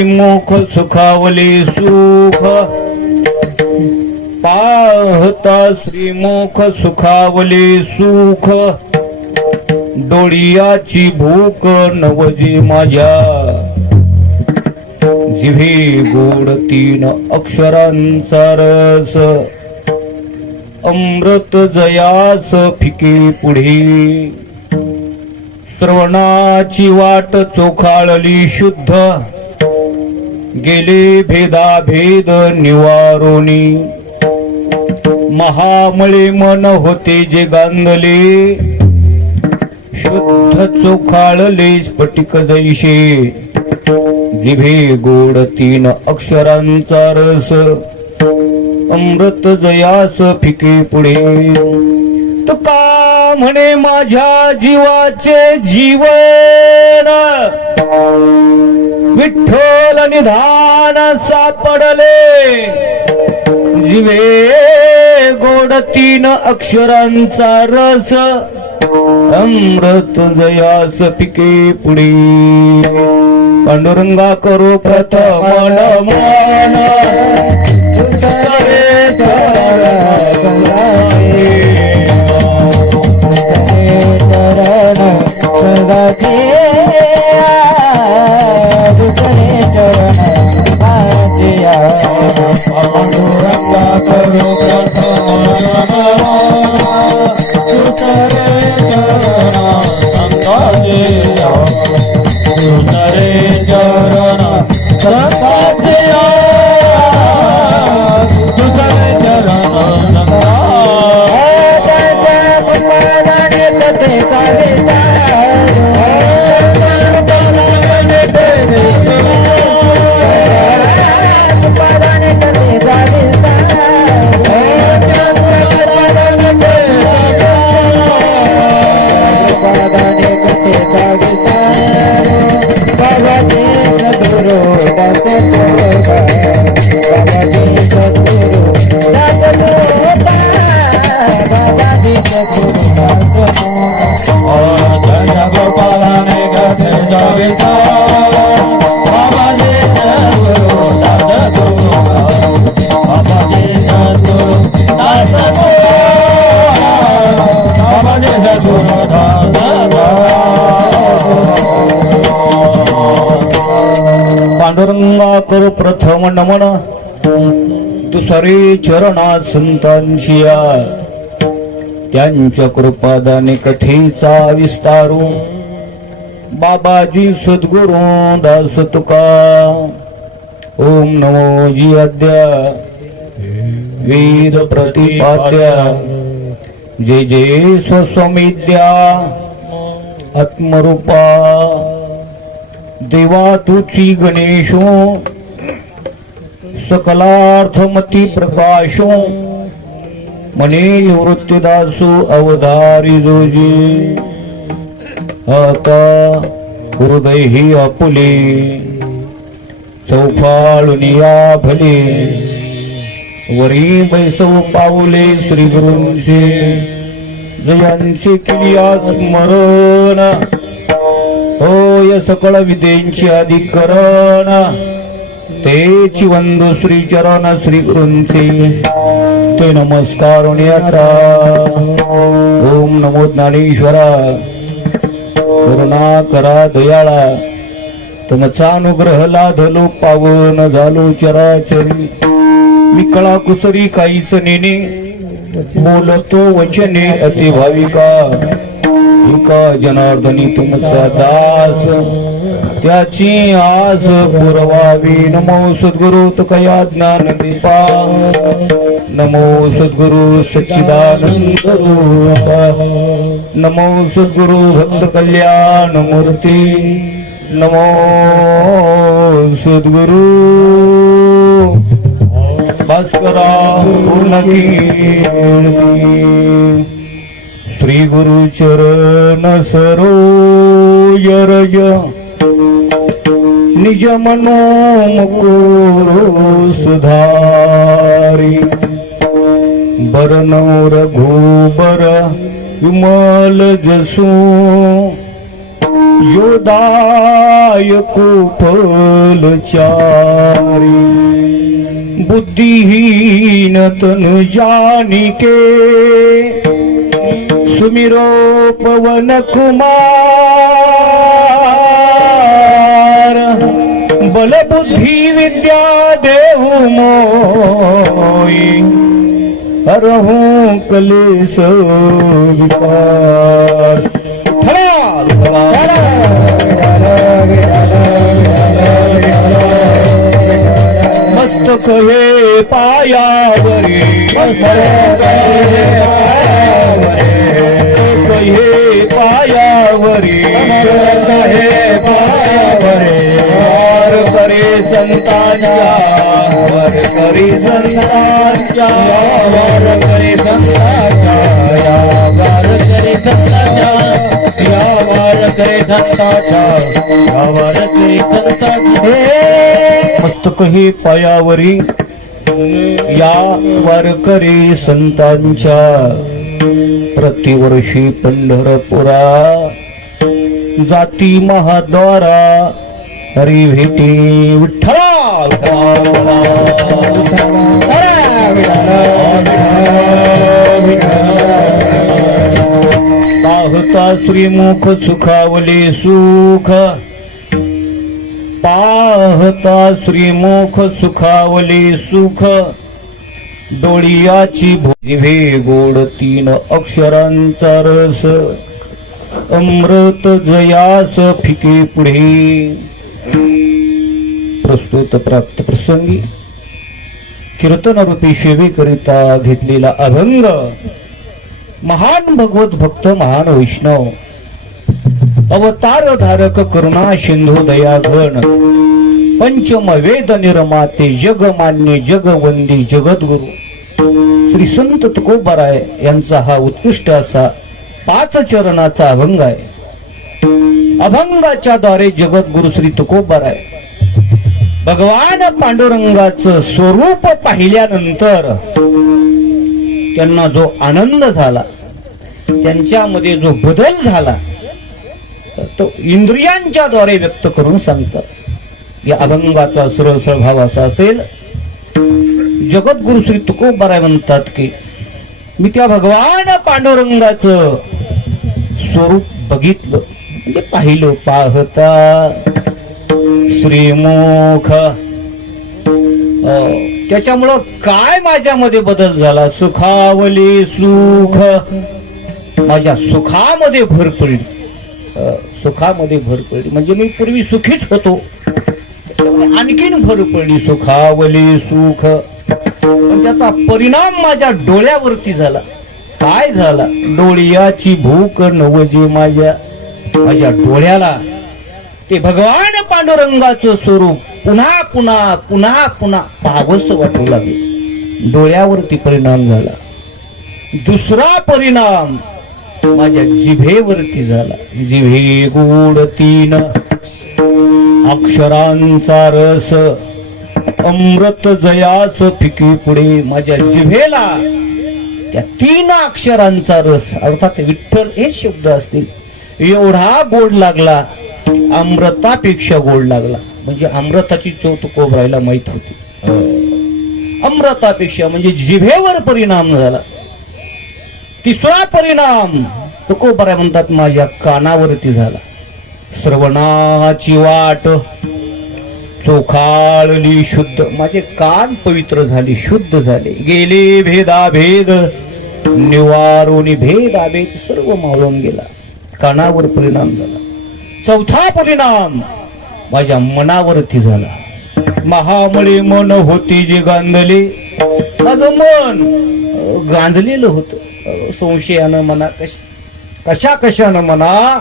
श्रीमुख सुखावले सुख पाहता श्रीमुख सुखावले सुख डोळियाची भूक नवजी माझ्या जिभे गोड 3 अक्षरांचा रस अमृत जयास फिके पुढे श्रवणाची वाट चोखाळली शुद्ध गेले भेदाभेद निवारोनी महामळे मन होते जे गांगले शुद्ध चोखाळले स्फटिक जैसे जिभे गोड 3 अक्षरांचा रस अमृत जयास फिके पुढे तुका म्हणे माझ्या जीवाचे जीवन विठ्ठल निधान सापडले जिवे गोड 3 अक्षरांचा रस अमृत जयास पिके पुढे पांडुरंगा करो प्रथम नमन दुसरे चरण सदाचे दुसरे चरण आजिया पांडुरंगा करो प्रथम पांडुरंगा करू प्रथम नमन दुसरे चरणा संतांशिया त्यांच्या कृपादाने कथेचा विस्तारू बाबाजी सद्गुरु दास तुका ओम नमो जी अद्या वेद प्रतिपाद्या जय जय स्वस्वमिद्या आत्मरूपा देवा तुची गणेशो सकलार्थमती प्रकाशो मने निवृत्तीदासो अवधारी जोजी आता हृदय ही आपुले चौफाळुनिया भले वरी बैसव पाऊले श्री गुरूंचे जयांचे किया स्मरण होय सकळ विद्येची अधिकरण तेची वंदू श्री चरण श्री गुरूंचे ते नमस्कार आता ओम नमो ज्ञानेश्वरा करुणा करा दयाळा तुमचा अनुग्रह लाधलो पावन झालो चराचरी मी कळा कुसरी काहीच नेने बोलतो वचने अति भाविका एका जनार्दनी तुमचा दास त्याची आस पुरवावी नमो सद्गुरु तुकया ज्ञान दीपा नमो सद्गुरु सच्चिदानंद रूपा नमो सद्गुरु भक्त कल्याण मूर्ती नमो सद्गुरु भास्करा श्री गुरु चरण सरोज निज मनो मुकुर सुधारी बरनौ रघुबर विमल जसु योदायको फलचारी बुद्धिहीन तनु जानिके सुमिरो पवन कुमार बल बुद्धि विद्या देहु मोई हरहूं कलेश विकार मस्तक हे पायावरी हे पायावरी वार करे संतांच्या वार करे संतांच्या वार करे संतांच्या वार करे संतांच्या वार करे संतांच्या वार करे संतांच्या मस्तक हे पायावरी या वारकरी संतांच्या प्रतिवर्षी पंढरपुरा जाती महाद्वारा हरी भेटी विठ्ठला पाहता श्रीमुख सुखावले सुख पाहता श्रीमुख सुखावले सुख डोळियाची जिभे गोड तीन अक्षरांचा रस अमृत जयास फिके पुढे प्रस्तुत प्राप्त प्रसंगी कीर्तन रूपी सेवेकरिता घेतलेला अभंग महान भगवत भक्त महान वैष्णव अवतार धारक करुणा सिंधू दयागण पंचम वेद निर्माते जगमान्य जगवंदी जगद्गुरु श्री संत तुकोबाराय यांचा हा उत्कृष्ट असा 5 चरणाचा अभंग आहे. अभंगाच्या द्वारे जगद्गुरु श्री तुकोबाराय भगवान पांडुरंगाचं स्वरूप पाहिल्यानंतर त्यांना जो आनंद झाला त्यांच्यामध्ये जो बदल झाला तो इंद्रियांच्या द्वारे व्यक्त करून सांगतात. या अभंगाचा सरळ भाव असा असेल जगद्गुरु श्री तुकोबाराय म्हणतात की मी त्या भगवान पांडुरंगाचं स्वरूप बघितलं म्हणजे पाहिलं पाहता श्रीमुख त्याच्यामुळं काय माझ्यामध्ये बदल झाला सुखावले सुख माझ्या सुखामध्ये भर पडली सुखामध्ये भर पडली म्हणजे मी पूर्वी सुखीच होतो आणखीन भर पडली सुखावले सुख पण त्याचा परिणाम माझ्या डोळ्यावरती झाला. काय झाला डोळ्याची भूक नवजे माझ्या डोळ्याला ते भगवान पांडुरंगाचं स्वरूप पुन्हा पुन्हा पुन्हा पुन्हा पाहावंसं वाटू लागले. डोळ्यावरती परिणाम झाला. दुसरा परिणाम माझ्या जिभेवरती झाला. जिभे गोड तीन अक्षरांचा रस अमृत जयास फिकी पुढे माझ्या जिभेला त्या 3 अक्षरांचा रस अर्थात विठ्ठल हे शब्द असतील एवढा गोड लागला अमृतापेक्षा गोड लागला. म्हणजे अमृताची चव तुकोबारायला माहित होती. अमृतापेक्षा म्हणजे जिभेवर परिणाम झाला. तिसरा परिणाम तुकोबाराय म्हणतात माझ्या कानावरती झाला. श्रवणाची वाट चोखाळली शुद्ध माझे कान पवित्र झाले शुद्ध झाले. गेले भेदाभेद निवारोनी भेदाभेद सर्व मावळून गेला. कानावर परिणाम झाला. चौथा परिणाम माझ्या मनावरती झाला. महामळे मन होती जे गांधले माझं मन गांजलेलं होतं संशयानं म्हणा कशानं म्हणा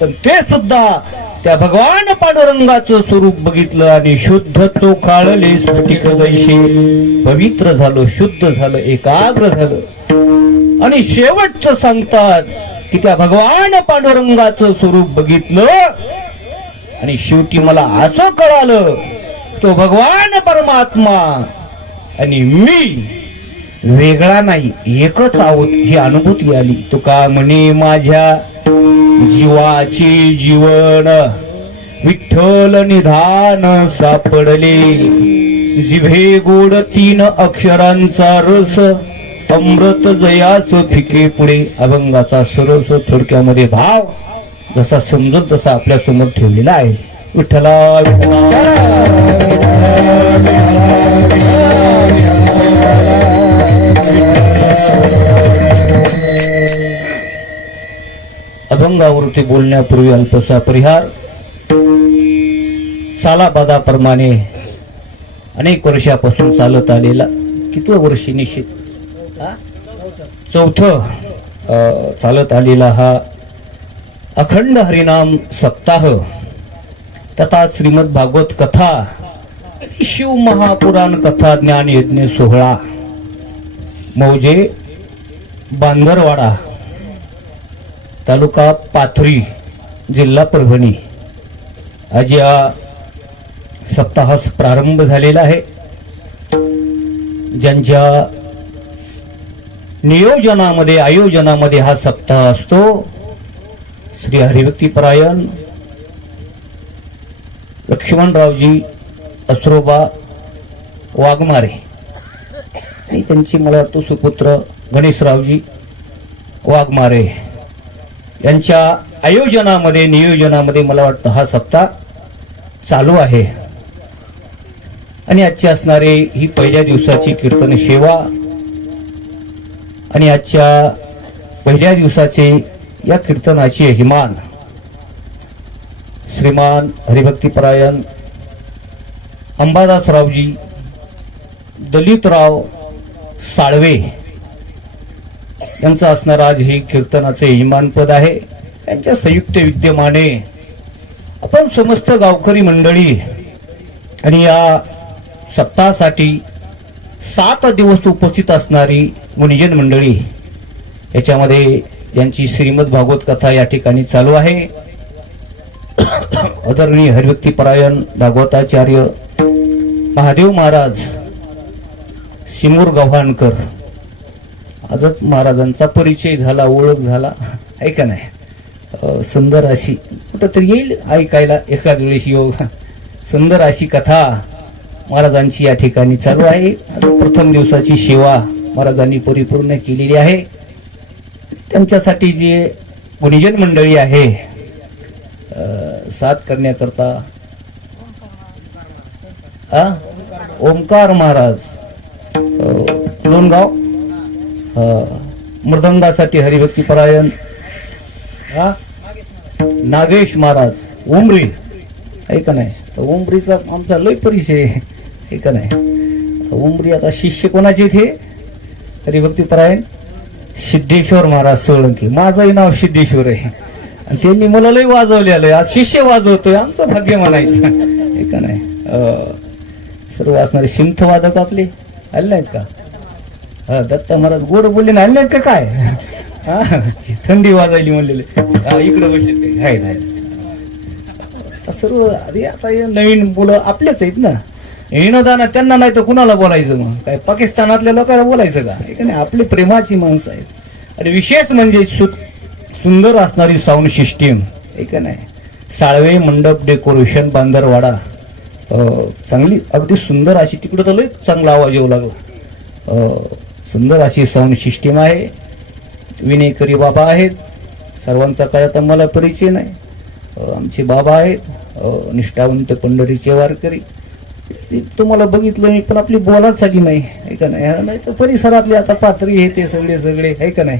पण ते सुद्धा त्या भगवान पांडुरंगाचं स्वरूप बघितलं आणि शुद्ध चोखाळले स्फटिक जैसे पवित्र झालो शुद्ध झालं एकाग्र झालं. आणि शेवटचं सांगतात की त्या भगवान पांडुरंगाचं स्वरूप बघितलं आणि शेवटी मला असं कळालं तो भगवान परमात्मा आणि मी वेगळा नाही एकच आहोत ही अनुभूती आली. तुका म्हणे माझ्या जीवाचे जीवन विठ्ठल निधान सापडले. जिभे गोड 3 अक्षरांचा रस, अमृत जयास फिके पुढे. अभंगाचा सरस थोडक्यामध्ये भाव जसा समजत तसा आपल्या समोर ठेवलेला आहे. विठ्ठला अभंगावरती बोलण्यापूर्वी अल्पसा परिहार. सालाबादाप्रमाणे अनेक वर्षापासून चालत आलेला, कितवं वर्षी निश्चित, 4थं चालत आलेला हा अखंड हरिनाम सप्ताह तथा श्रीमद भागवत कथा, शिव महापुराण कथा ज्ञान यज्ञ सोहळा मौजे बांदरवाडा तालुका पाथरी जिल्हा परभणी आज या सप्ताहास प्रारंभ झालेला आहे. ज्यांच्या नियोजनामध्ये आयोजनामध्ये हा सप्ताह असतो श्री हरिभक्तीपरायण लक्ष्मणरावजी असरोबा वाघमारे आणि त्यांची मला वाटतं सुपुत्र गणेशरावजी वाघमारे यांच्या आयोजनामध्ये नियोजनामध्ये मला वाटतं हा सप्ताह चालू आहे. आणि आजची असणारे ही पहिल्या दिवसाची कीर्तन सेवा आणि आजच्या पहिल्या दिवसाचे या कीर्तनाचे यजमान श्रीमान हरिभक्तीपरायण अंबादासरावजी दलितराव साळवे यांचं असणार आज हे कीर्तनाचे यजमान पद आहे. यांच्या संयुक्त विद्यमाने आपण समस्त गावकरी मंडळी आणि या सप्ताहासाठी 7 दिवस उपस्थित असणारी मुनिजन मंडळी याच्यामध्ये ज्यांची श्रीमद भागवत कथा या ठिकाणी चालू आहे. आदरणीय हरिभक्तीपरायण भागवताचार्य महादेव महाराज सिमूर गव्हाणकर, आजच महाराजांचा परिचय झाला, ओळख झाला आहे का नाही. सुंदर अशी कुठंतरी येईल ऐकायला एखाद वेळेस योग. सुंदर अशी कथा महाराजांची या ठिकाणी चालू आहे. प्रथम दिवसाची सेवा महाराजांनी परिपूर्ण केलेली आहे. त्यांच्यासाठी जे गुणीजन मंडळी आहे साथ करण्याकरता ओमकार महाराज लोणगाव, मृदंगासाठी हरिभक्तीपरायण नागेश महाराज उमरी आहे का नाही. उमरीचा आमचा लय परिचय आहे का नाही. उमरी आता शिष्य कोणाचे इथे हरिभक्तीपरायण सिद्धेश्वर महाराज सोळंकी. माझंही नाव सिद्धेश्वर आहे आणि त्यांनी मला लय वाजवलेलं आहे. आज शिष्य वाजवतोय, आमचं भाग्य म्हणायचं आहे का नाही. सर्व असणारे सिंथ वादक आपले आले नाहीत का. दत्ता महाराज गोड बोलले ना, आले नाहीत का काय. थंडी वाजायली म्हणलेले इकडे बसले हाय. सर्व अरे आता नवीन मुलं आपल्याच आहेत ना. विनोदाना त्यांना नाही तर कुणाला बोलायचं, मग काय पाकिस्तानातल्या लोकांना बोलायचं का. नाही, आपली प्रेमाची माणसं आहेत. आणि विशेष म्हणजे सुंदर असणारी साऊंड सिस्टीम आहे का नाही. साळवे मंडप डेकोरेशन बांदरवाडा, चांगली अगदी सुंदर अशी, तिकडे तर लय चांगला आवाज येऊ लागला. सुंदर अशी साऊंड सिस्टीम आहे. विनेकरी बाबा आहेत. सर्वांचा काय आता मला परिचय नाही. आमचे बाबा आहेत निष्ठावंत पंढरीचे वारकरी. तुम्हाला बघितलं मी, पण आपली बोलाच झाली नाही का नाही. तर परिसरातले आता पाथरी हे ते सगळे आहे का नाही.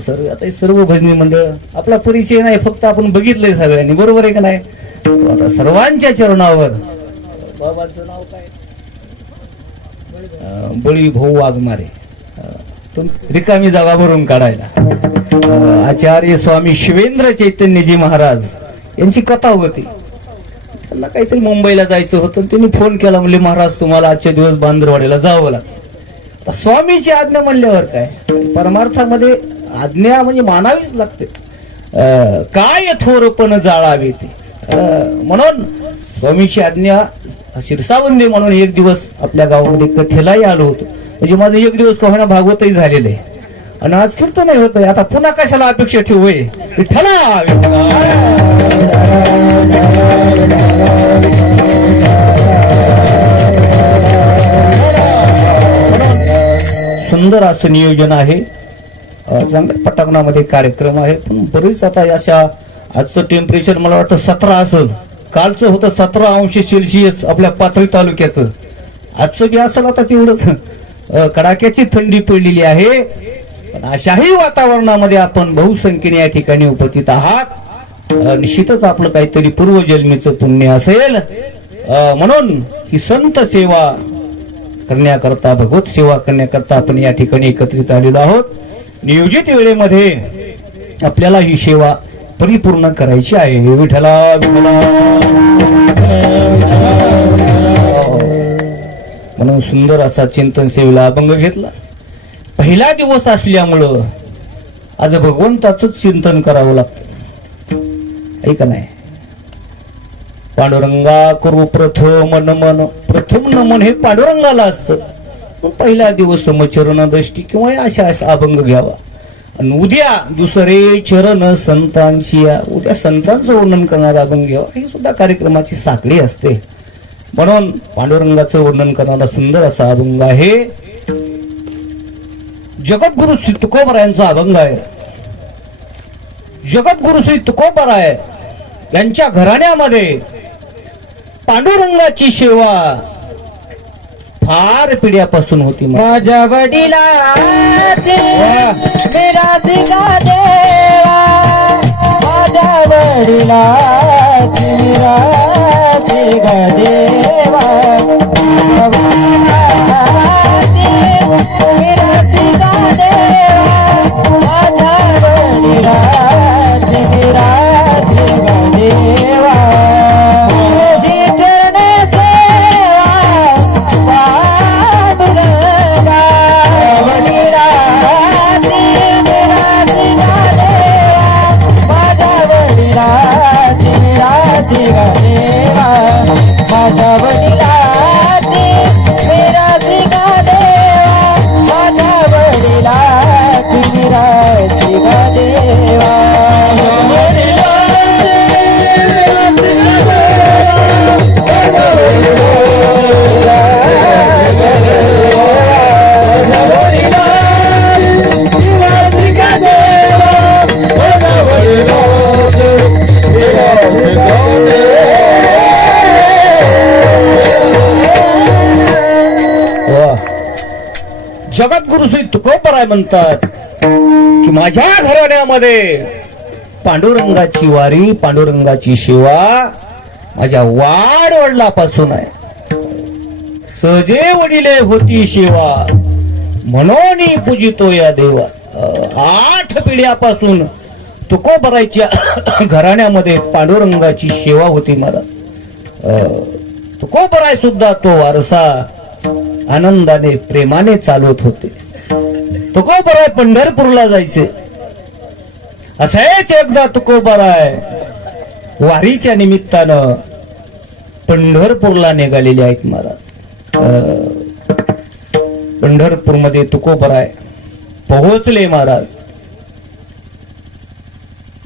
सर्व आता सर्व भजनी मंडळ आपला परिचय नाही, फक्त आपण बघितलंय सगळ्यांनी, बरोबर आहे का नाही. आता सर्वांच्या चरणावर बाबांचं नाव काय, बळी भाऊ वाघमारे, रिकामी जागा भरून काढायला. आचार्य स्वामी शिवेंद्र चैतन्यजी महाराज यांची कथा होती. त्यांना काहीतरी मुंबईला जायचं होतं, त्यांनी फोन केला, म्हणले महाराज तुम्हाला आजच्या दिवस बांदरवाडीला जावं लागतं. स्वामीची आज्ञा म्हणल्यावर काय, परमार्थामध्ये आज्ञा म्हणजे मानावीच लागते. काय थोरपण जाळावे ते, म्हणून स्वामीची आज्ञा शिरसावंदे म्हणून एक दिवस आपल्या गावामध्ये कथेलाही आलो होतो. म्हणजे माझं एक दिवस कोणा भागवतही झालेलं आहे. आणि आज कीर्तन नाही होत. आता पुन्हा कशाला अपेक्षा ठेवू होय? विठ्ठला सुंदर असं नियोजन आहे. चांगल्या पटांगणामध्ये कार्यक्रम आहे. पण बरीच आता अशा आजचं टेम्परेचर मला वाटतं 17 असेल. कालचं होतं 17 अंश सेल्सिअस आपल्या पाथरी तालुक्याचं. आजचं बी असेल आता तेवढंच. कडाक्याची थंडी पडलेली आहे. पण अशाही वातावरणामध्ये आपण बहुसंख्येने या ठिकाणी उपस्थित आहात. निश्चितच आपलं काहीतरी पूर्वजन्मीचं पुण्य असेल. म्हणून ही संत सेवा करण्याकरता, भगवत सेवा करण्याकरता आपण या ठिकाणी एकत्रित आलेलो आहोत. नियोजित वेळेमध्ये आपल्याला ही सेवा परिपूर्ण करायची आहे. विठ्ठला विठ्ठला म्हणून सुंदर असा चिंतन सेवेला अभंग घेतला. पहिला दिवस असल्यामुळं आज भगवंताच चिंतन करावं लागतं. ऐका नाही, पांडुरंगा करू प्रथम नमन. प्रथम नमन हे पांडुरंगाला असतं. पहिला दिवस समचरण दृष्टी किंवा अशा अभंग घ्यावा. आणि उद्या दुसरे चरण संतांची, उद्या संतांचं वर्णन करणारा अभंग घ्यावा. ही सुद्धा कार्यक्रमाची साखळी असते. म्हणून पांडुरंगाचं वर्णन करणारा सुंदर असा अभंग आहे. जगद्गुरु श्री तुकोबरायांचा अभंग आहे. जगद्गुरु श्री तुकोबराय यांच्या घराण्यामध्ये पांडुरंगाची सेवा फार पिढ्यापासून होती. माझ्या वडिलांची विराजिका देवा, माझ्या वडिलांची विराजिका देवा, विराजिका देवा, माझ्या वडिलांची विराजिका देवा. माझ्या वडिलांची विराजिका देवा, माझ्या वडिलांची विराजिका देवा. जगद्गुरु श्री तुकोबराय म्हणतात की माझ्या घराण्यामध्ये पांडुरंगाची वारी, पांडुरंगाची सेवा माझ्या वाड वडिलापासून आहे. सहजे वडिले होती सेवा, म्हणून पूजितो या देवा. 8 पिढ्यापासून तुकोबरायच्या घराण्यामध्ये पांडुरंगाची सेवा होती महाराज. तुकोबराय सुद्धा तो वारसा आनंदाने प्रेमाने चालवत होते. तुकोबराय पंढरपूरला जायचे. असेच एकदा तुकोबराय वारीच्या निमित्तानं पंढरपूरला निघालेले आहेत महाराज. पंढरपूरमध्ये तुकोबराय पोहोचले महाराज.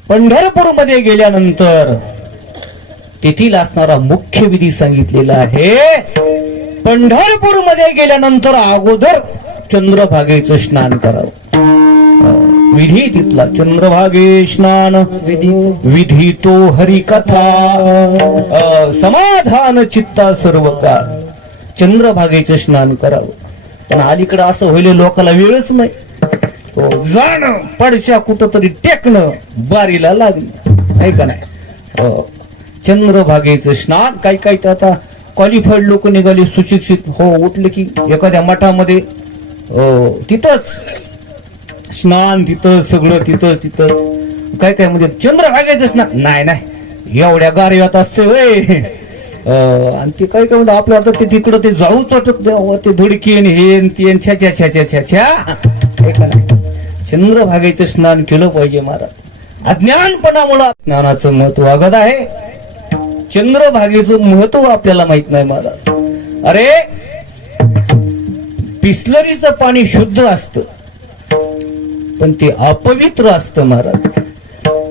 पंढरपूरमध्ये गेल्यानंतर तेथील असणारा मुख्य विधी सांगितलेला आहे. पंढरपूरमध्ये गेल्यानंतर अगोदर चंद्रभागेचं स्नान करावं. विधी तिथला चंद्रभागे स्नान विधी तो हरिकथा समाधान चित्ता सर्व काळ. चंद्रभागेचं स्नान करावं. पण अलीकडं असं होईल, लोकांना वेळच नाही. जाणं पडशा कुठं तरी टेकणं बारीला लागणं, आहे का नाही. चंद्रभागेचं स्नान काही काही तर आता क्वालिफाईड लोक निघाले, सुशिक्षित. हो, उठले की एखाद्या मठामध्ये तिथंच स्नान, तिथं सगळं तिथंच काय काय म्हणजे चंद्रभागेचं स्नान नाही एवढ्या गारव्यात असते वय. आणि ते काय काय म्हणजे आपलं आता ते तिकडं ते जाऊच वाटत ते धुडकीन हेन तेन छ्या छ्या छ्या छ्या छ्या. चंद्रभागेचं स्नान केलं पाहिजे महाराज. अज्ञानपणामुळे स्नानाचं महत्व अगद आहे. चंद्रभागेचं महत्व आपल्याला माहित नाही महाराज. अरे, बिस्लरीचं पाणी शुद्ध असतं, पण ते अपवित्र असतं महाराज.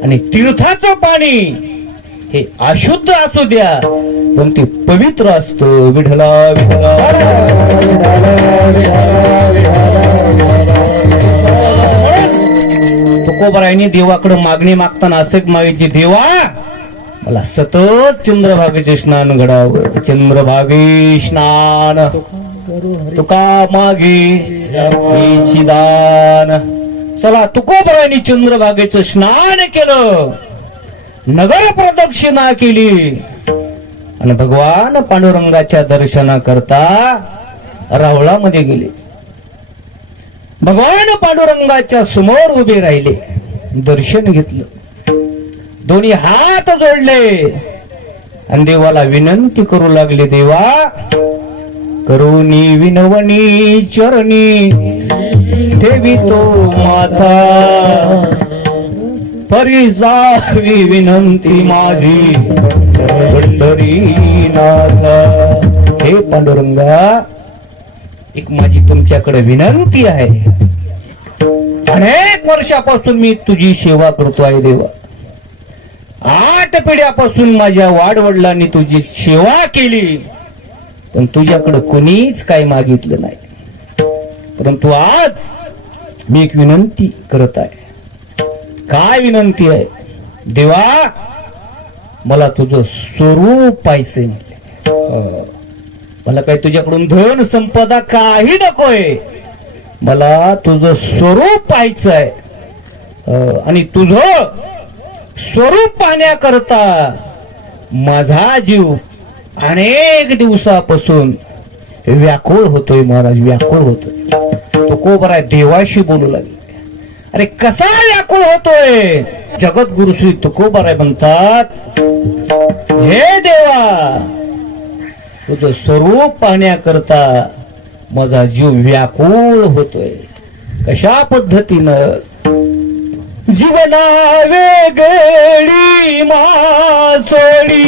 आणि तीर्थाचं पाणी हे अशुद्ध असू द्या पण ते पवित्र असतं. विठला विठला तुकोबारायांनी देवाकडे मागणी मागताना असं मागितली, देवा मला सतत चंद्रभागेचे स्नान घडावं. चंद्रभागे स्नान तुका मागे दान. चला तुकोबारायांनी चंद्रभागेचं स्नान केलं, नगर प्रदक्षिणा केली आणि भगवान पांडुरंगाच्या दर्शनाकरता रावळामध्ये गेले. भगवान पांडुरंगाच्या समोर उभे राहिले, दर्शन घेतलं, दोन्ही हात जोडले आणि देवाला विनंती करू लागले, देवा करुणी विनवणी चरणी ठेवी तो माथा, परिजावी विनंती माझी पंढरीनाथ. हे पांडुरंगा, एक माझी तुमच्याकडे विनंती आहे. अनेक वर्षापासून मी तुझी सेवा करतो आहे देवा. 8 पिढ्यापासून माझ्या वाडवडिलांनी तुझी सेवा केली, पण तुझ्याकडे कुणीच काही मागितलं नाही. परंतु आज मी एक विनंती करत आहे. काय विनंती आहे? देवा मला तुझं स्वरूप पाहिजे. मला काही तुझ्याकडून धन संपदा काही नकोय, मला तुझं स्वरूप पाहायचंय. आणि तुझं स्वरूप पाहण्याकरता माझा जीव अनेक दिवसापासून व्याकुळ होतोय महाराज, व्याकुळ होतोय. तुकोबाराय देवाशी बोलू लागले. अरे कसा व्याकुळ होतोय? जगद्गुरु श्री तुकोबाराय म्हणतात, हे देवा तुझं स्वरूप पाहण्याकरता माझा जीव व्याकुळ होतोय. कशा पद्धतीनं? जीवना वेगळी मासोळी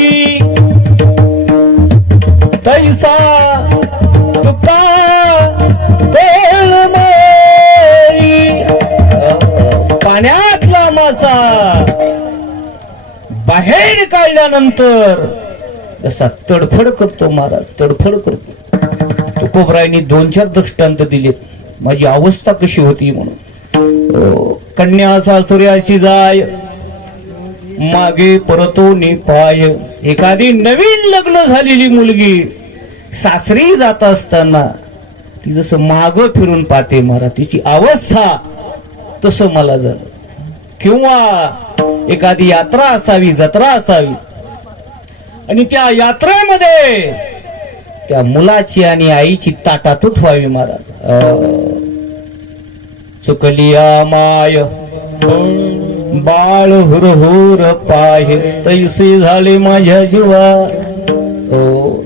तैसा तुका पाण्यातला मासा बाहेर काढल्यानंतर जसा तडफड करतो महाराज, तडफड करतो. तुकोबारायांनी 2-4 दृष्टांत दिलेत माझी अवस्था कशी होती म्हणून. कन्या सासुऱ्याशी जाय मागे परतोनी पाय. एखादी नवीन लग्न झालेली मुलगी सासरी जात असताना ती जसं माग फिरून पाहते महाराज, तिची अवस्था तसं मला झालं. किंवा एखादी यात्रा असावी, जत्रा असावी आणि त्या यात्रेमध्ये त्या मुलाची आणि आईची ताटातूट व्हावी महाराज. चुकलिया माय बाळ हुरहुर पाय तैसे झाले माझ्या जीवा.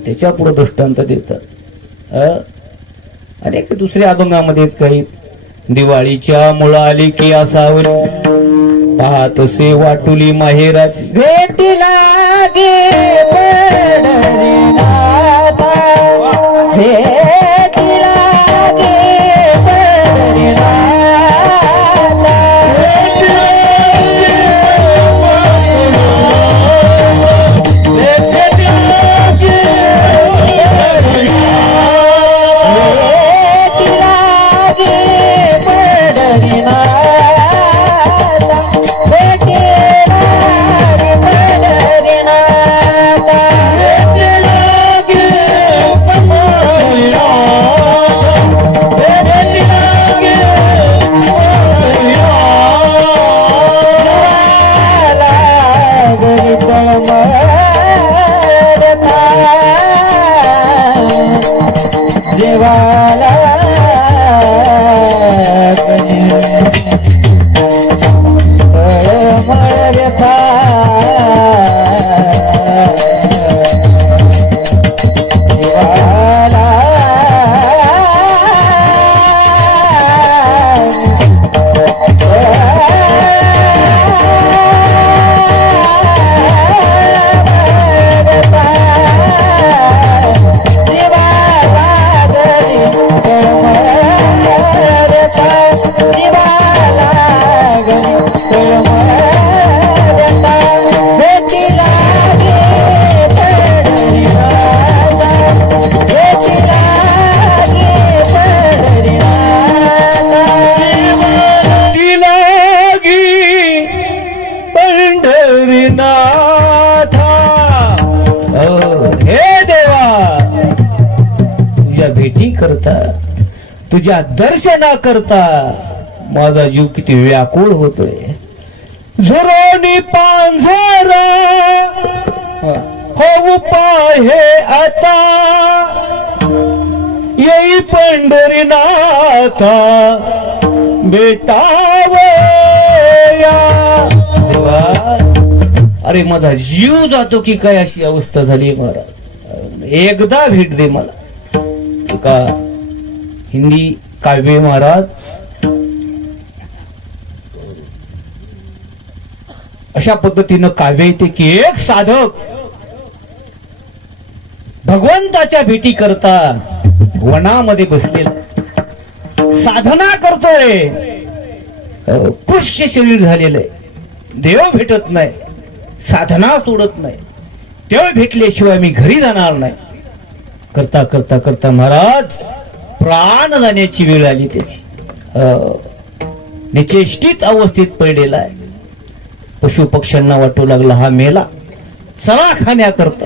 त्याच्या पुढे दृष्टांत देतात. अनेक दुसऱ्या अभंगामध्ये काही दिवाळीच्या मुळा आली की असावरी पाहतसे वाटुली माहेराची भेटीला गे पंढरीनाथ, भेटीला गे पंढरीनाथ. देवाला जीवाला करता, तुझ्या दर्शना करता माझा जीव किती व्याकुळ होतोय. झुरोनी पांझर हो उपाय हे आता, येई पंढरीनाथा भेटावया. देवा, अरे माझा जीव जातो की काय अशी अवस्था झाली महाराज, एकदा भेट दे मला. तुका हिंदी काव्य महाराज अशा पद्धतीनं काव्य येते की एक साधक भगवंताच्या भेटी करता वनामध्ये बसलेला साधना करतोय, कृष्य शरीर झालेलं आहे, देव भेटत नाही, साधना सोडत नाही, देव भेटल्याशिवाय मी घरी जाणार नाही. करता करता करता महाराज प्राण जाण्याची वेळ आली त्याची. निचेष्टित अवस्थेत पडलेला आहे. पशु पक्ष्यांना वाटू लागला हा मेला, चला खाण्याकरता.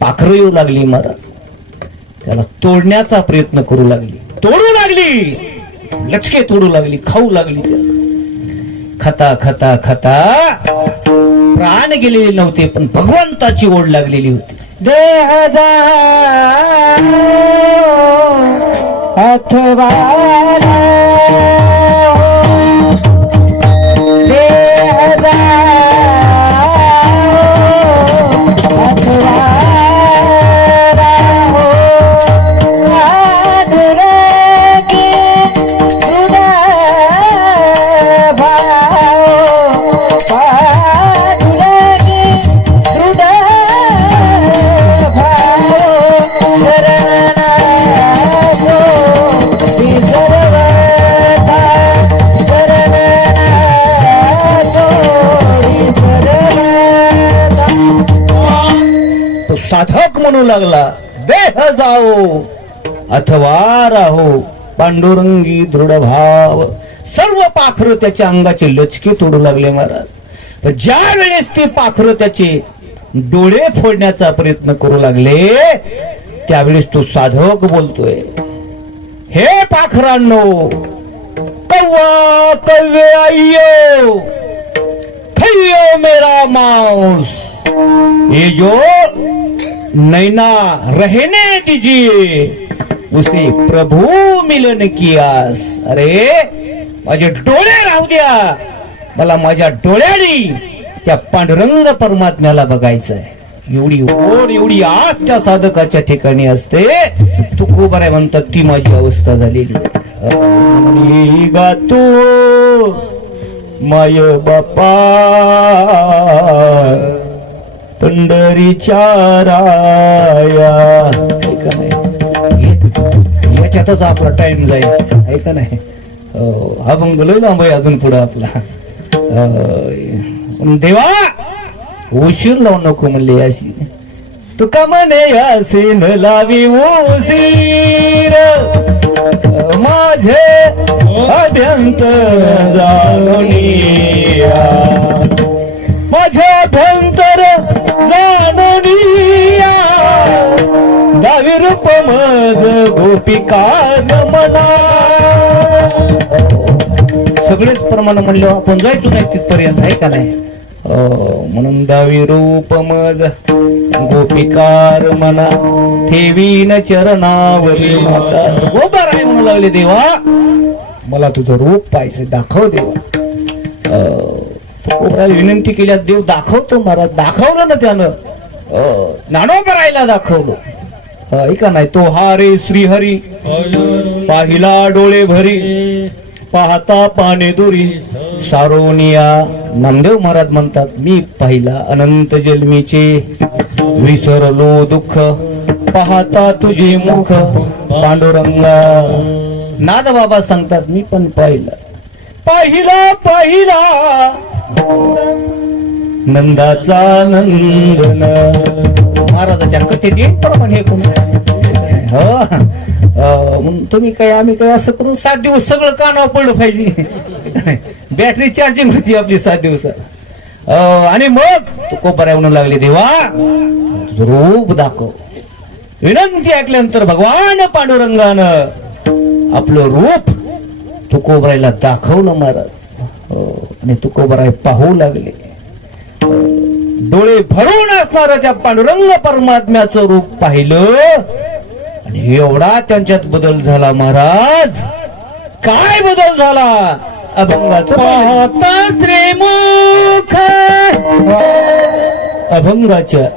पाखरं येऊ लागली महाराज, त्याला तोडण्याचा प्रयत्न करू लागली, तोडू लागली, लचके तोडू लागली, खाऊ लागली. त्याला खाता खाता खाता प्राण गेलेले नव्हते, पण भगवंताची ओढ लागलेली होती. देह जा अथवा देह जा अथवा साधक म्हणू लागला, देह जाओ अथवा राहो पांडुरंगी दृढ भाव. सर्व पाखरं त्याच्या अंगाचे लचके तोडू लागले महाराज. पण ज्या वेळेस ते पाखरं त्याचे डोळे फोडण्याचा प्रयत्न करू लागले, त्यावेळेस तो साधक बोलतोय, हे पाखरांनो, कव्वा कव्वे आइयो, खइयो मेरा मांस, ये जो नैना रहने दीजिए, उसे प्रभु मिलन की आस. अरे माझे डोळे राहू द्या, मला माझ्या डोळ्यानी त्या पांडुरंग परमात्म्याला बघायचंय. एवढी ओढ, एवढी आस त्या साधकाच्या ठिकाणी असते. तू खूप बरं म्हणतात, ती माझी अवस्था झालेली. गातो माय बापा पंढरीच्या राया. ऐका नाही, याच्यातच आपला टाइम जाईल. ऐका नाही, हा मग लय लांब आहे अजून पुढे आपला. देवा उशीर लावू नको म्हणले अशी, तुका म्हणे असे न लावी उशीर, माझे अभ्यंतर जाणूनिया, माझे अभ्यंतर जाणूनिया, दावी रूप मज गोपिका मना. सगळेच प्रमाण म्हणले आपण जायचो नाही तिथपर्यंत, आहे का नाही. म्हणून दावी रूप मज गोपिकार मना, ठेवीन चरणावरी माता. गोबर आहे म्हणू लागले, देवा मला तुझं रूप पाहिजे, दाखव देवा. गोबराला विनंती केल्या, देव दाखवतो महाराज. दाखवलं ना त्यानं, ज्ञानोबरायला दाखवलं. ऐका नाही, तो हा रे श्रीहरी पाहिला डोळे भरी, पाहता पाने दुरी सारोनिया. नामदेव महाराज म्हणतात, मी पाहिला अनंत जन्मीचे, विसरलो दुःख पाहता तुझे मुख पांडुरंगा. नाद बाबा सांगतात, मी पण पाहिला पाहिला पाहिला नंदाचा नंदन. महाराजाच्या कथेत एक प्रमाण हे कोण तुम्ही काय आम्ही काय असं करून 7 दिवस सगळं कानावर पडलं पाहिजे. बॅटरी चार्जिंग होती आपली 7 दिवसात. आणि मग तू कोपऱ्या म्हणू लागले, देवा रूप दाखव. विनंती ऐकल्यानंतर भगवान पांडुरंगानं आपलं रूप तुकोबरायला दाखवलं महाराज. आणि तुकोबराय पाहू लागले. डोळे भरून असणारं त्या पांडुरंग परमात्म्याचं रूप पाहिलं आणि एवढा त्यांच्यात बदल झाला महाराज. काय बदल झाला? अभंगाचं पाहता श्रीमुख. अभंगाच्या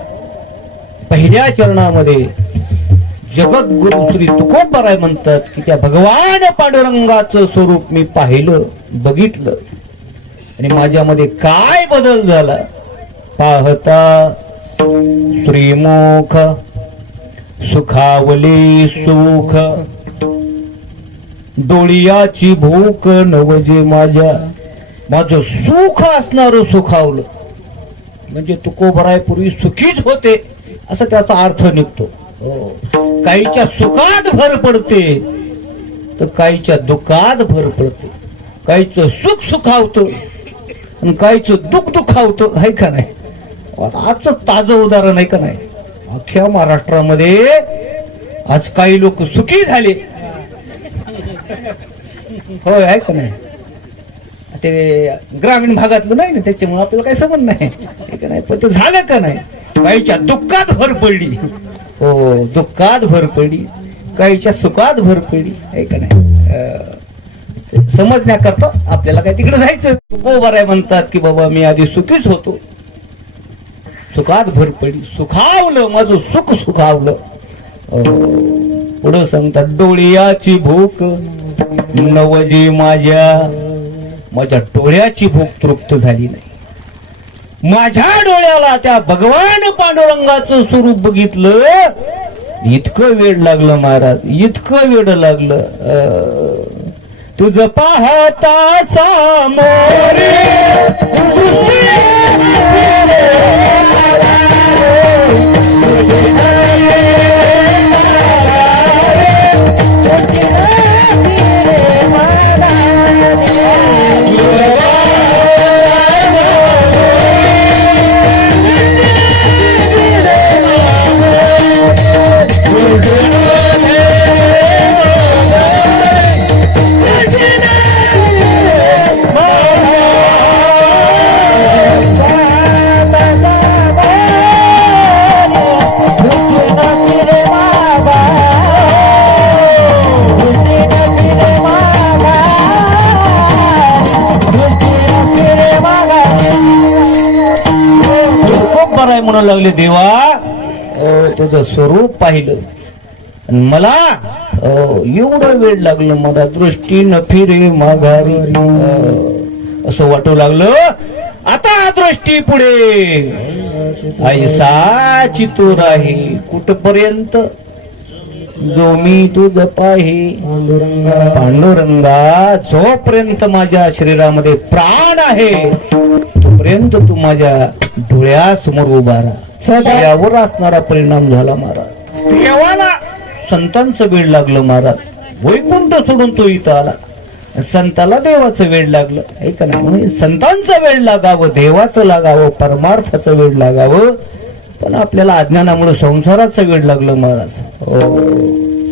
पहिल्या चरणामध्ये जगद्गुरु श्री तुकोबराय म्हणतात की त्या भगवान पांडुरंगाचं स्वरूप मी पाहिलं, बघितलं आणि माझ्यामध्ये काय बदल झाला. पाहता श्रीमुख सुखावले सुख, डोळियाची भूक नवजे माझं सुख असणारं सुखावलं. म्हणजे तुकोबराय पूर्वी सुखीच होते असं त्याचा अर्थ निघतो. काहीच्या सुखात भर पडते तर काहीच्या दुःखात भर पडते. काहीचं सुख सुखावतं आणि काहीचं दुःख दुखावतं, आहे का नाही? आजचं ताजं उदाहरण आहे का नाही? अख्ख्या महाराष्ट्रामध्ये आज काही लोक सुखी झाले, होय आहे का नाही? ते ग्रामीण भागातलं नाही ना, त्याच्यामुळे आपल्याला काही समज नाही, का नाही? पण ते झालं का नाही? काहीच्या दुःखात भर पडली, हो दुःखात भर पडली, काहीच्या सुखात भर पडली, आहे का नाही? समजण्याकरता आपल्याला काय तिकडे जायचं. तुकोबराय म्हणतात की बाबा मी आधी सुखीच होतो, सुखात भर पडली, सुखावलं माझं सुख सुखावलं. पुढं सांगतात डोळ्याची भूक नवजी माझ्या डोळ्याची भूक तृप्त झाली नाही. माझ्या डोळ्याला त्या भगवान पांडुरंगाचं स्वरूप बघितलं, इतकं वेड लागलं महाराज, इतकं वेड लागलं. तुझं पाहता सामोरे म्हणू लागले देवा तुझं स्वरूप पाहिलं आणि मला एवढं वेळ लागलं, मला दृष्टी न फिरे माघारी असं वाटू लागलं. आता दृष्टी पुढे ऐसा चितूर आहे कुठपर्यंत जो मी तुझ पाहे पांडुरंगा, जोपर्यंत माझ्या शरीरामध्ये प्राण आहे तोपर्यंत तू माझ्या डोळ्यासमोर उभा राहा. यावर असणारा परिणाम झाला महाराज. देवाला संतांचं वेळ लागलं महाराज, वैकुंठ सोडून तो इथं आला. संताला देवाचं वेळ लागलं, आहे का नाही? संतांचं वेळ लागावं, देवाचं लागावं, परमार्थाचं वेळ लागावं, पण आपल्याला अज्ञानामुळे संसाराचं वेळ लागलं महाराज.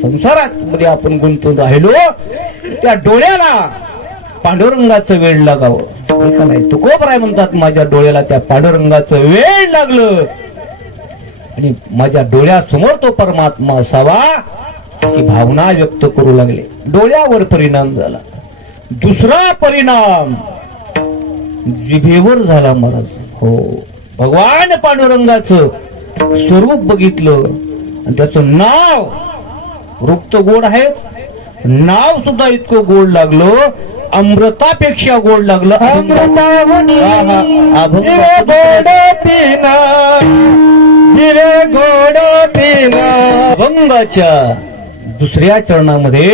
संसारात मध्ये आपण गुंतून राहिलो, त्या डोळ्याला पांडुरंगाचं वेळ लागावं, आहे का नाही? तुकोबराय म्हणतात माझ्या डोळ्याला त्या पांडुरंगाचं वेळ लागलं आणि माझ्या डोळ्यासमोर तो परमात्मा असावा अशी भावना व्यक्त करू लागले. डोळ्यावर परिणाम झाला. दुसरा परिणाम जिभेवर झाला महाराज. हो, भगवान पांडुरंगाचं स्वरूप बघितलं आणि त्याचं नाव रूप तर गोड आहे, नाव सुद्धा इतकं गोड लागलं, अमृतापेक्षा गोड लागलं. अभंगाच्या दुसऱ्या चरणामध्ये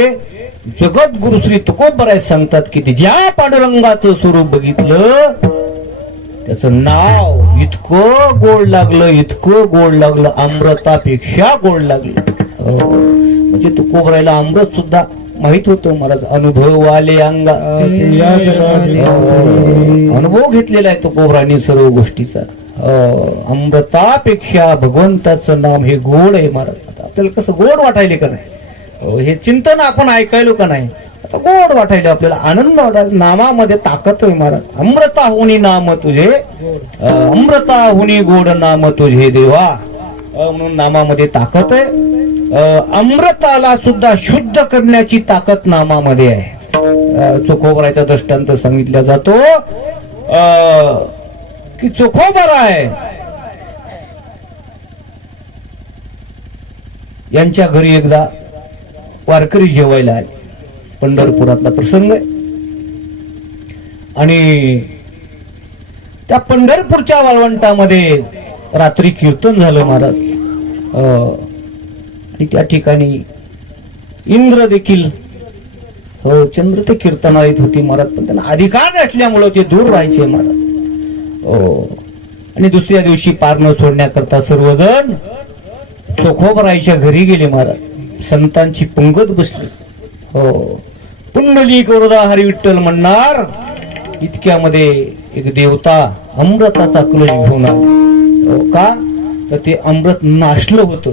जगद्गुरु श्री तुकोबराय सांगतात की ज्या पांडुरंगाचं स्वरूप बघितलं त्याचं नाव इतकं गोड लागलं, इतकं गोड लागलं, अमृतापेक्षा गोड लागलं. म्हणजे तुकोबरायला अमृत सुद्धा माहित होतं महाराज. अनुभव आले अंगा, अनुभव घेतलेला आहे तुकोबरायने सर्व गोष्टीचा. अमृतापेक्षा भगवंताचं नाम हे गोड आहे महाराज. आपल्याला कसं गोड वाटायले का नाही, हे चिंतन आपण ऐकायलो का नाही, आता गोड वाटायले, आपल्याला आनंद वाटायला. नामामध्ये ताकद आहे महाराज. अमृता होणी नाम तुझे, अमृता होणी गोड नाम तुझे देवा. म्हणून नामामध्ये ताकद आहे. अमृताला सुद्धा शुद्ध करण्याची ताकद नामामध्ये आहे. चोखोबराचा दृष्टांत सांगितला जातो की चोखोबरा आहे, यांच्या घरी एकदा वारकरी जेवायला आले. पंढरपुरातला प्रसंग आहे. आणि त्या पंढरपूरच्या वाळवंटामध्ये रात्री कीर्तन झालं महाराज. आणि त्या ठिकाणी इंद्र देखील, चंद्र ते कीर्तनाला येत होती महाराज, पण त्यांना अधिकार नसल्यामुळे ते दूर राहायचे महाराज. आणि दुसऱ्या दिवशी पारणं सोडण्याकरता सर्वजण चोखोबरायच्या घरी गेले महाराज. संतांची पंगत बसली. पुंडलिक वरदा हरी विठ्ठल म्हणणार इतक्यामध्ये एक देवता अमृताचा कलश घेऊन आला. का तर ते अमृत नाशलं होतं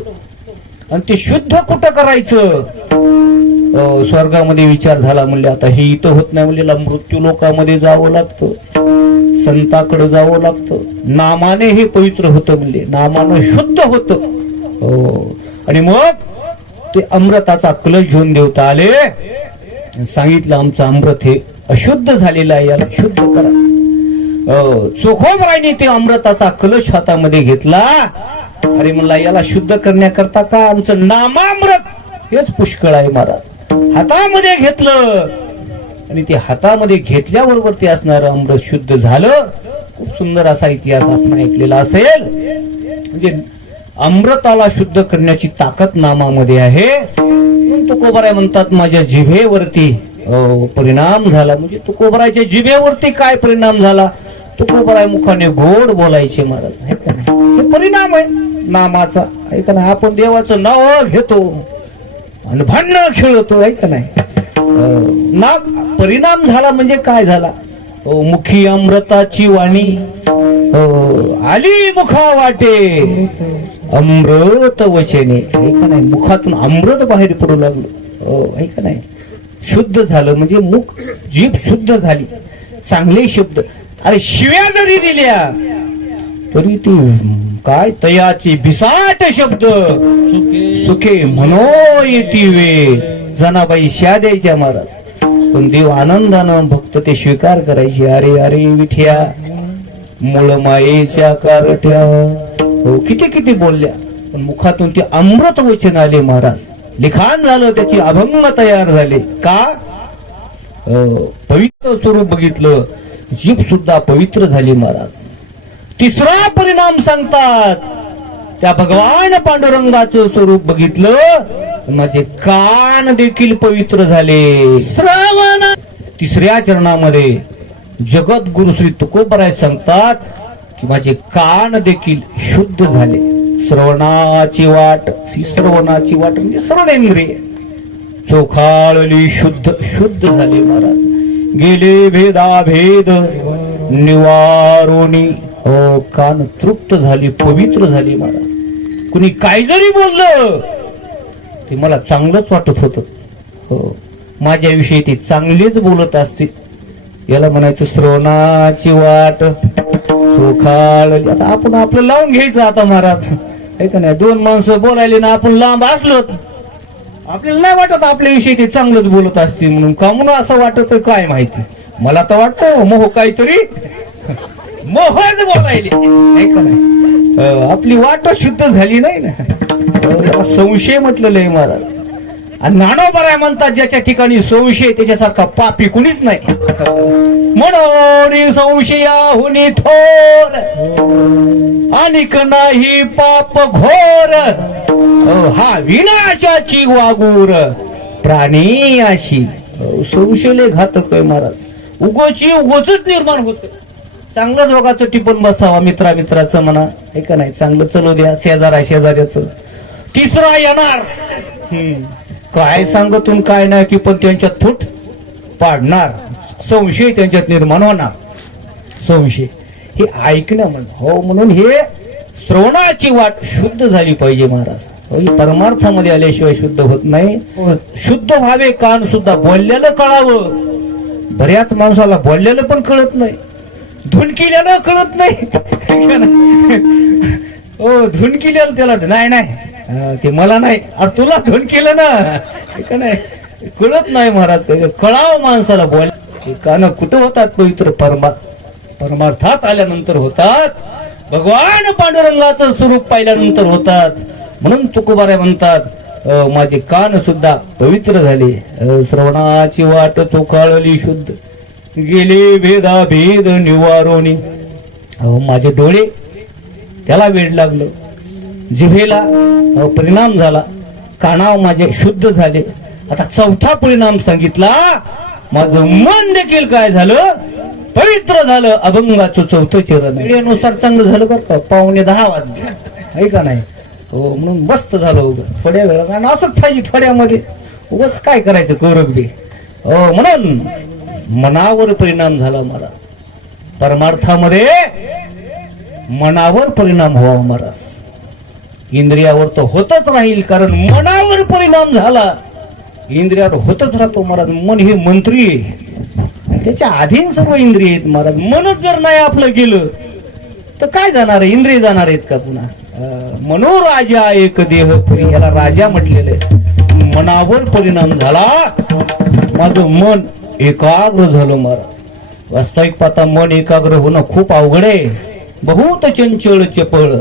आणि ते शुद्ध कुठं करायचं. स्वर्गामध्ये विचार झाला, म्हणले आता हे इथं होत नाही, म्हणले मृत्यू लोकामध्ये जावं लागतं, संताकडे जावं लागतं. नामाने हे पवित्र होतं, म्हणले नामानं शुद्ध होतं. आणि मग ते अमृताचा कलश घेऊन देवता आले. सांगितलं आमचं अमृत हे अशुद्ध झालेलं आहे, याला शुद्ध करा. चोखोबरायने ते अमृताचा कलश हातामध्ये घेतला. अरे म्हणला याला शुद्ध करण्याकरता का आमचं नामामृत हेच पुष्कळ आहे महाराज. हातामध्ये घेतलं आणि ते हातामध्ये घेतल्याबरोबर ते असणारं अमृत शुद्ध झालं. खूप सुंदर असा इतिहास आपण ऐकलेला असेल. म्हणजे अमृताला शुद्ध करण्याची ताकद नामामध्ये आहे. तुकोबराय म्हणतात माझ्या जिभेवरती परिणाम झाला. म्हणजे तुकोबरायच्या जिभेवरती काय परिणाम झाला. तुकोबराय मुखाने गोड बोलायचे महाराज. हे परिणाम आहे नामाचा, आहे का नाही. आपण देवाचं नाव घेतो आणि भांडण खेळतो, आहे का नाही. ना परिणाम झाला म्हणजे काय झाला. मुखी अमृताची वाणी आली मुखा वाटे अमृत वचने, आहे का नाही. मुखातून अमृत बाहेर पडू लागलं, आहे का नाही. शुद्ध झालं म्हणजे मुख जीभ शुद्ध झाली. चांगले शब्द, अरे शिव्या जरी दिल्या तरी ती काय तयाची बिसाट शब्द सुखे म्हणो येती वे. जनाबाई शिया द्यायच्या महाराज, पण देव आनंदानं भक्त ते स्वीकार करायचे. अरे अरे विठ्या मूळ मायेच्या कारठ्या. किती किती बोलल्या, पण मुखातून ते अमृत वचन आले महाराज. लिखाण झालं, त्याची अभंग तयार झाले. का पवित्र स्वरूप बघितलं, जीभ सुद्धा पवित्र झाली महाराज. तिसरा परिणाम सांगतात, त्या भगवान पांडुरंगाचं स्वरूप बघितलं, माझे कान देखील पवित्र झाले. श्रावण तिसऱ्या चरणामध्ये जगद्गुरु श्री तुकोबराय सांगतात की माझे कान देखील शुद्ध झाले. श्रवणाची वाट, श्रवणाची वाट म्हणजे श्रवणेंद्रिय चोखाळली, शुद्ध शुद्ध झाले महाराज. गेले भेदाभेद निवारोणी, कान तृप्त झाली, पवित्र झाली महाराज. कुणी काय जरी बोललं ते मला चांगलंच वाटत होतं. माझ्याविषयी ते चांगलेच बोलत असतील. याला म्हणायचं श्रवणाची वाट चोखाळली. आता आपण आपलं लावून घ्यायचं आता महाराज, आहे का नाही. दोन माणसं बोलायले ना आपण लांब असलो आपल्याला नाही वाटत आपल्याविषयी ते चांगलंच बोलत असतील म्हणून. का म्हणून असं वाटत काय माहिती. मला तर वाटतं मोह काहीतरी मोहच बोलायले, आहे का नाही. आपली वाट शुद्ध झाली नाही ना. संशय म्हटलेलं आहे महाराज. आणि ज्ञानोबराय म्हणतात ज्याच्या ठिकाणी संशय त्याच्यासारखा पापी कुणीच नाही. म्हणून संशयाहुनी थोर अनिक नाही पाप घोर, हा विनाशाची वागूर प्राणी अशी. संशयले घातक आहे महाराज. उगच निर्माण होत. चांगलं दोघाचं टिपून बसावा, मित्राचं म्हणा, हे का नाही. चांगलं चलू द्या, शेजाऱ्याचं. तिसरा येणार, काय सांगतून काय नाही की पण त्यांच्यात फूट पाडणार. संशय त्यांच्यात निर्माण होणार. संशय हे ऐकणं म्हण. हो, म्हणून हे श्रवणाची वाट शुद्ध झाली पाहिजे महाराज. परमार्थामध्ये आल्याशिवाय शुद्ध होत नाही. शुद्ध व्हावे कान सुद्धा, बोललेलं कळावं. बऱ्याच माणसाला बोललेलं पण कळत नाही, धुनकिल्यानं कळत नाही. धुनकिल्यानं त्याला नाही ते मला नाही, अरे तुला धुनकिलं ना नाही, कळत नाही महाराज. कळावं माणसाला बोल. कान कुठं होतात पवित्र? परमार्थात आल्यानंतर होतात, भगवान पांडुरंगाचं स्वरूप पाहिल्यानंतर होतात. म्हणून तुकोबाराय म्हणतात माझे कान सुद्धा पवित्र झाले, श्रवणाची वाट चोखाळली शुद्ध, गेले भेदा भेद निवारोनी. माझे डोळे त्याला वेड लागलं, जिभेला परिणाम झाला, कानाव माझे शुद्ध झाले. आता चौथा परिणाम सांगितला, माझं मन देखील काय झालं? पवित्र झालं. अभंगाचं चौथं चरण वेळेनुसार चांगलं झालं बरं का. 9:45 वाजले आहे का नाही? हो, म्हणून मस्त झालं उगं थोड्या वेळा. कारण असंच पाहिजे थोड्यामध्ये, उगच काय करायचं कौरव बी. हो, म्हणून मनावर परिणाम झाला महाराज. परमार्थामध्ये मनावर परिणाम व्हावा महाराज. इंद्रियावर तर होतच राहील, कारण मनावर परिणाम झाला इंद्रियावर होतच राहतो महाराज. मन हे मंत्री आहे, त्याच्या अधीन सर्व इंद्रिय आहेत महाराज. मनच जर नाही आपलं गेलं तर काय जाणार आहे? इंद्रिय जाणार आहेत का पुन्हा? मनोराजा एक देहपुरी, याला राजा म्हटलेलं आहे. मनावर परिणाम झाला, माझं मन एकाग्र झालं महाराज. वास्तविक पाहता मन एकाग्र होणं खूप अवघड आहे. बहुत चंचल चपळ,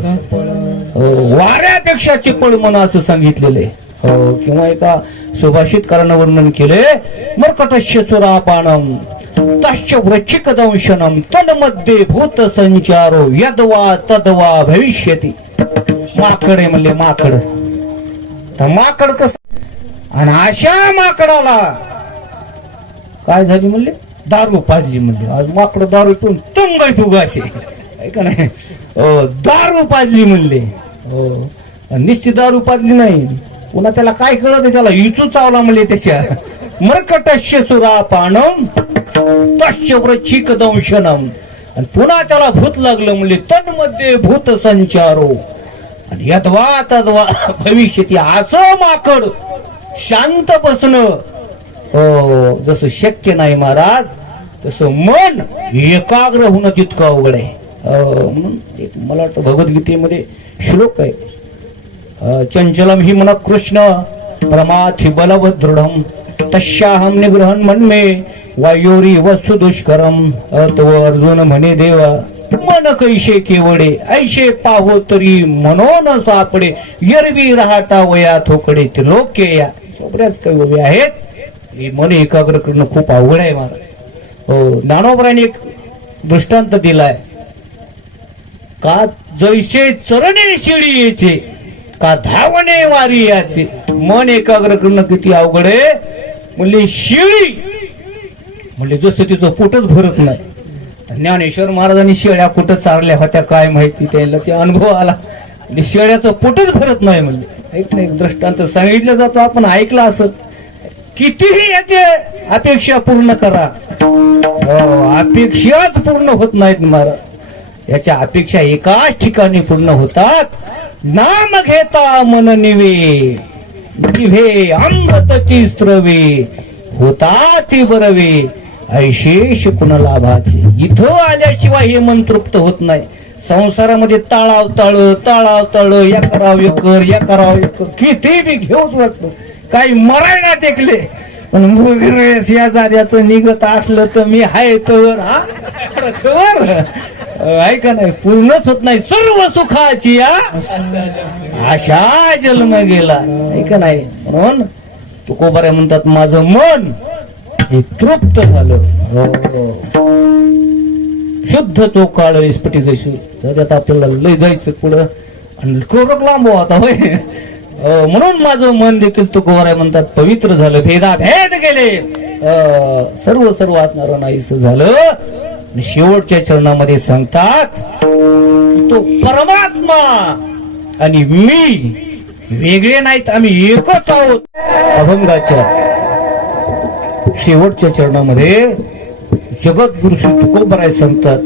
वाऱ्यापेक्षा चपळ मन असं सांगितलेलं आहे. किंवा एका सुभाषितकारानं वर्णन केले, मर्कटस्य सुरापानम तस्य वृश्चिक दंशनम तन्मध्ये भूत संचारो यद्वा तद्वा भविष्यती. माकड आहे म्हणले, माकड. तर माकड कस, आणि अशा माकडाला काय झाली म्हणले? दारू पाजली म्हणले. आज माकड दारू पिऊन तंग फुगाशे आहे का नाही? दारू पाजली म्हणले. निश्चित दारू पाजली नाही, पुन्हा त्याला काय कळत? त्याला इचू चावला म्हणले त्याच्या. मर्कटस्य सुरापानम तस्य वृश्चिक दंशनम, आणि पुन्हा त्याला भूत लागलं म्हणले. तन्मध्ये भूत संचारो आणि यद्वा तद्वा भविष्यती. असं माकड शांत बसणं जसं शक्य नाही महाराज, तसं मन एकाग्र होणं तितकं अवघड आहे. म्हणून एक मला वाटतं भगवद्गीतेमध्ये श्लोक आहे, चंचलम हि मन कृष्ण प्रमाथि बलवत दृढम तस्याहम निग्रहण मन्मे वायोरी वस्तु दुष्करम. तो अर्जुन म्हणे देवा, मन कैसे केवडे ऐशे पाहो तरी मनोन सापडे, यरवी राहता वया थोकडे त्रिलोक्य या. बऱ्याच काही उभे आहेत. हे मन एकाग्र करणं खूप अवघड आहे महाराज. हो, ज्ञानोबराने एक दृष्टांत दिलाय, का जैसे चरणे शिडीचे का धावणे वारी याचे. मन एकाग्र करणं किती अवघड आहे म्हणले. शिळी म्हणले जसं तिचं पोटच भरत नाही. ज्ञानेश्वर महाराजांनी शेळ्या कुठं चारल्या होत्या काय माहिती, त्याला ते अनुभव आला. शेळ्याचं पोटच भरत नाही म्हणले. ऐक नाही, दृष्टांत सांगितलं जातो, आपण ऐकलं असं. कितीही याचे अपेक्षा पूर्ण करा, अपेक्षाच पूर्ण होत नाहीत महाराज. याच्या अपेक्षा एकाच ठिकाणी पूर्ण होतात. नाम घेता मन निवे जिव्हे अमृतची स्त्रवे, होता ती बरवे ऐशेष कुण लाभाचे. इथं आल्याशिवाय हे मन तृप्त होत नाही. संसारामध्ये ताळाव तळ या करावं कर, या करावं कर, किती बी घेऊच वाटतं. काही मरायला टेकले पण या जाद्याचं निघत असलं तर मी हाय तर खबर ऐका नाही, पूर्णच होत नाही. सर्व सुखाची आशा जन्म गेला ऐका नाही. म्हणून तुकोबाऱ्या म्हणतात माझं मन हे तृप्त झालं, शुद्ध तो काळ स्फटिक शुद्ध. आपल्याला लय जायचं पुढं आणि कोरक लांब आता होय. म्हणून माझं मन देखील तुकोबाऱ्या म्हणतात पवित्र झालं, भेदाभेद गेले, सर्व असणार नाहीस झालं. शेवटच्या चरणामध्ये सांगतात तो परमात्मा आणि मी वेगळे नाहीत, आम्ही एकच आहोत. अभंगाच्या शेवटच्या चरणामध्ये जगद्गुरु श्री तुकोबाराय सांगतात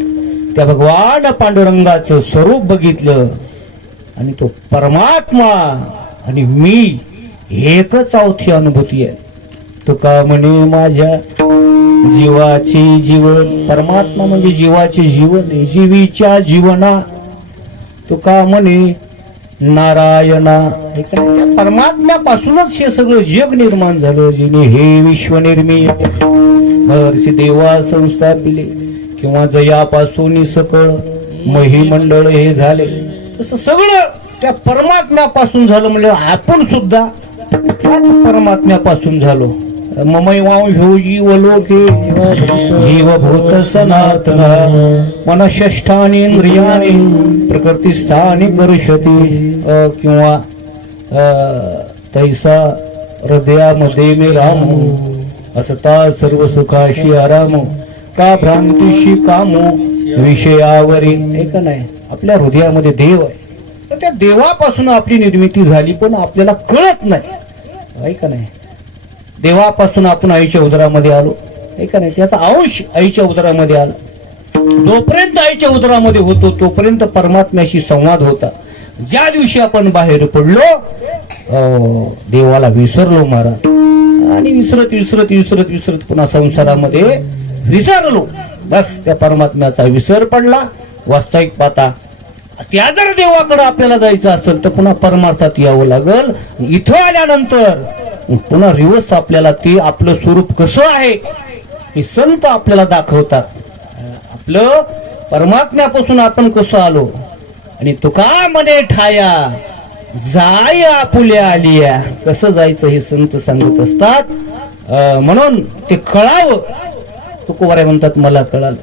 त्या भगवान पांडुरंगाचं स्वरूप बघितलं आणि तो परमात्मा आणि मी एकच आहोत ही अनुभूती आहे. तुका म्हणे माझ्या जीवाचे जीवन, परमात्मा म्हणजे जीवाचे जीवन आहे, जीवीच्या जीवना. तुका म्हणे नारायणा, त्या परमात्म्यापासूनच हे सगळं जग निर्माण झालं. जिने हे विश्व निर्मिले महर्षी देवा संस्थापिले, किंवा जयापासून सकळ महिमंडळ हे झाले. तसं सगळं त्या परमात्म्यापासून झालं. म्हणजे आपण सुद्धा त्याच परमात्म्यापासून झालो. ममई वांशो जीवलोके जीवभूत सनातन मनःष्ठानी इंद्रियाणी प्रकृतिस्थानी करुषती. किंवा तैसा हृदयामध्ये मे राम असता सर्व सुखाशी आराम का भ्रांतीशी कामो विषयावरी. एक नाही, आपल्या हृदयामध्ये देव आहे. तर त्या देवापासून आपली निर्मिती झाली, पण आपल्याला कळत नाही. ऐका नाही, देवापासून आपण आईच्या उदरामध्ये आलो. ऐका नाही, त्याचा अंश आईच्या उदरामध्ये आला. जोपर्यंत आईच्या उदरामध्ये होतो तोपर्यंत परमात्म्याशी संवाद होता. ज्या दिवशी आपण बाहेर पडलो, देवाला विसरलो महाराज. आणि विसरत विसरत विसरत विसरत पुन्हा संसारामध्ये विसरलो. बस त्या परमात्म्याचा विसर पडला. वास्तविक पाहता त्या जर देवाकडे आपल्याला जायचं असेल तर पुन्हा परमार्थात यावं लागल. इथं आल्यानंतर पुन्हा रिवर्स आपल्याला ते आपलं स्वरूप कसं आहे हे संत आपल्याला दाखवतात. आपलं परमात्म्यापासून आपण कसं आलो. आणि तुका म्हणे ठाया जाय आपुल्या आलिया, कसं जायचं हे संत सांगत असतात. म्हणून ते कळावं. तुकोबाराय म्हणतात मला कळालं.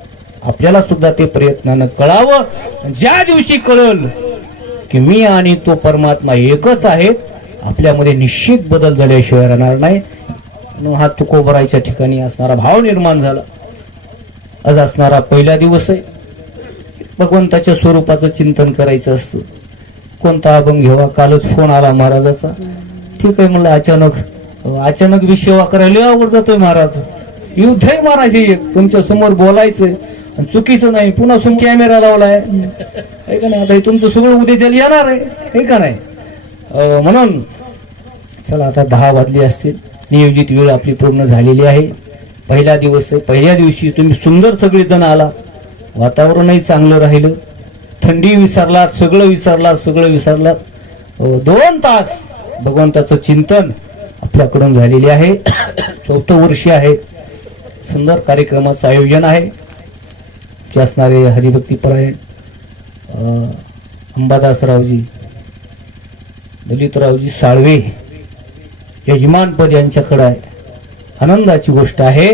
आपल्याला सुद्धा ते प्रयत्नानं कळावं. ज्या दिवशी कळल की मी आणि तो परमात्मा एकच आहेत, आपल्यामध्ये निश्चित बदल झाल्याशिवाय राहणार नाही. हा तुकोबारायच्या ठिकाणी असणारा भाव निर्माण झाला. आज असणारा पहिला दिवस आहे. भगवंताच्या स्वरूपाचं चिंतन करायचं असतं. कोणता अभंग घेवा. कालच फोन आला महाराजाचा. ठीक आहे म्हणलं, अचानक विषय करायला आवड जातोय महाराज. युद्ध आहे महाराज, तुमच्या समोर बोलायचंय, चुकीचं नाही. पुन्हा कॅमेरा लावलाय. आहे का नाही. आता तुमचं सगळं उद्या येणार आहे का नाही. म्हणून चला, आता 10 वाजले असतील. नियोजित वेळ आपली पूर्ण झालेली आहे. पहिला दिवस आहे. पहिल्या दिवशी तुम्ही सुंदर सगळेजण आला. वातावरणही चांगलं राहिलं. थंडी विसरलात, सगळं विसरलात. 2 तास भगवंताचं चिंतन आपल्याकडून झालेले आहे. 4थं वर्ष आहे. सुंदर कार्यक्रमाचं आयोजन आहे. जे असणारे हरिभक्तीपरायण अंबादासरावजी, दलितरावजी साळवे यजमानपद यांच्याकडे आहे. आनंदाची गोष्ट आहे.